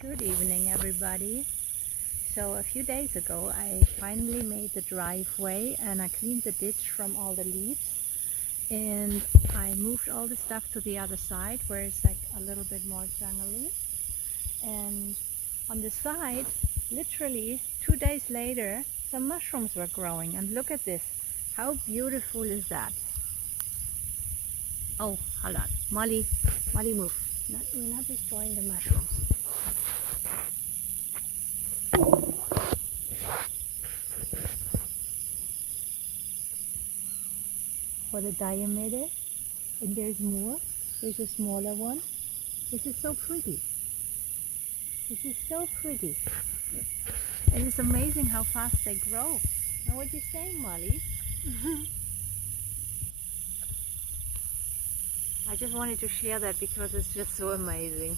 Good evening, everybody. So a few days ago I finally made the driveway and I cleaned the ditch from all the leaves, and I moved all the stuff to the other side where it's like a little bit more jungly. And on the side, literally 2 days later, some mushrooms were growing, and look at this. How beautiful is that? Oh, hold on. Molly, move. We're not destroying the mushrooms. For the diameter, and there's more. There's a smaller one. This is so pretty. This is so pretty. And it's amazing how fast they grow. Know what you're saying, Molly? I just wanted to share that because it's just so amazing.